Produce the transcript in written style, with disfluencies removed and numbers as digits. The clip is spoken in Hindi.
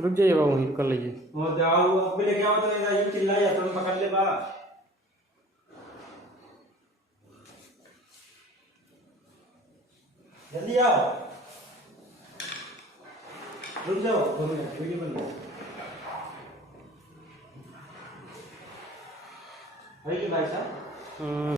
रुक जाइए बाबू, कर लीजिए। वो दवा वो अब लेके आओ तो ये चिल्ला या तुम पकड़ ले बा। जल्दी आओ, रुक जाओ 2 मिनट, वीडियो बन लो। भाई साहब